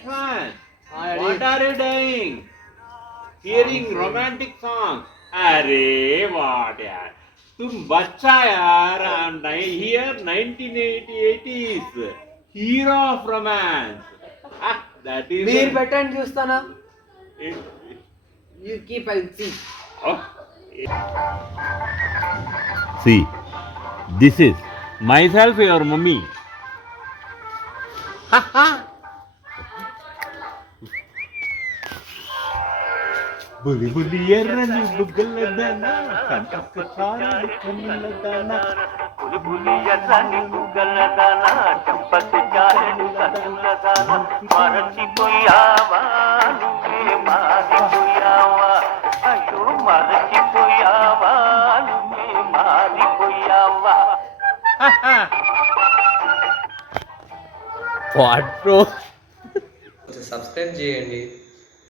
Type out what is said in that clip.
fan. What are you doing? Hearing romantic songs. अरे what यार, तुम बच्चा यार. And here 1980s hero of romance. That is. మీరు పెట్టండి చూస్తానా. It, You keep and see. oh. See, this is myself, your mummy. Bully bully ఎర్రని బుగ్గలదాన కంటకు చారలు కన్నులదాన పులి పులి ఎర్రని బుగ్గలదాన చంపకు చారలు కన్నులదాన మరచిపోయావా నువ్వే మారిపోయావా అయ్యో మరచిపోయావా నువ్వే మారిపోయావా వాట్ బ్రో. సబ్స్క్రైబ్ చేయండి.